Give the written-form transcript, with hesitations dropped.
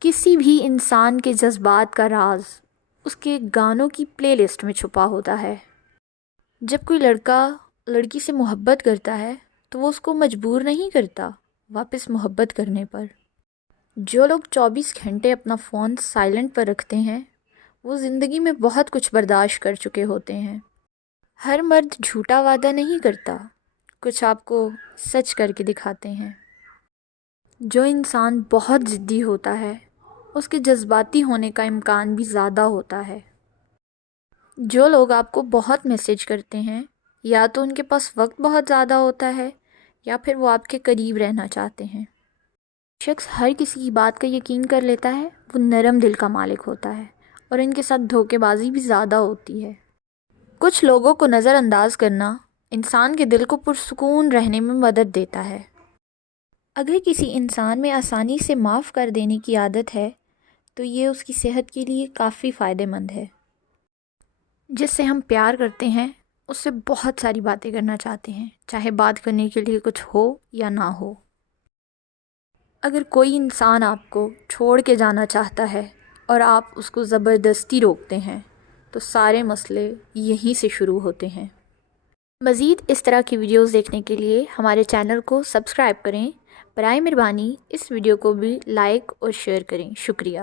کسی بھی انسان کے جذبات کا راز اس کے گانوں کی پلے لسٹ میں چھپا ہوتا ہے۔ جب کوئی لڑکا لڑکی سے محبت کرتا ہے تو وہ اس کو مجبور نہیں کرتا واپس محبت کرنے پر۔ جو لوگ 24 گھنٹے اپنا فون سائلنٹ پر رکھتے ہیں وہ زندگی میں بہت کچھ برداشت کر چکے ہوتے ہیں۔ ہر مرد جھوٹا وعدہ نہیں کرتا، کچھ آپ کو سچ کر کے دکھاتے ہیں۔ جو انسان بہت ضدی ہوتا ہے اس کے جذباتی ہونے کا امکان بھی زیادہ ہوتا ہے۔ جو لوگ آپ کو بہت میسیج کرتے ہیں یا تو ان کے پاس وقت بہت زیادہ ہوتا ہے یا پھر وہ آپ کے قریب رہنا چاہتے ہیں۔ شخص ہر کسی کی بات کا یقین کر لیتا ہے وہ نرم دل کا مالک ہوتا ہے اور ان کے ساتھ دھوکے بازی بھی زیادہ ہوتی ہے۔ کچھ لوگوں کو نظر انداز کرنا انسان کے دل کو پرسکون رہنے میں مدد دیتا ہے۔ اگر کسی انسان میں آسانی سے معاف کر دینے کی عادت ہے تو یہ اس کی صحت کے لیے کافی فائدہ مند ہے۔ جس سے ہم پیار کرتے ہیں اس سے بہت ساری باتیں کرنا چاہتے ہیں، چاہے بات کرنے کے لیے کچھ ہو یا نہ ہو۔ اگر کوئی انسان آپ کو چھوڑ کے جانا چاہتا ہے اور آپ اس کو زبردستی روکتے ہیں تو سارے مسئلے یہیں سے شروع ہوتے ہیں۔ مزید اس طرح کی ویڈیوز دیکھنے کے لیے ہمارے چینل کو سبسکرائب کریں۔ برائے مہربانی اس ویڈیو کو بھی لائک اور شیئر کریں۔ شکریہ۔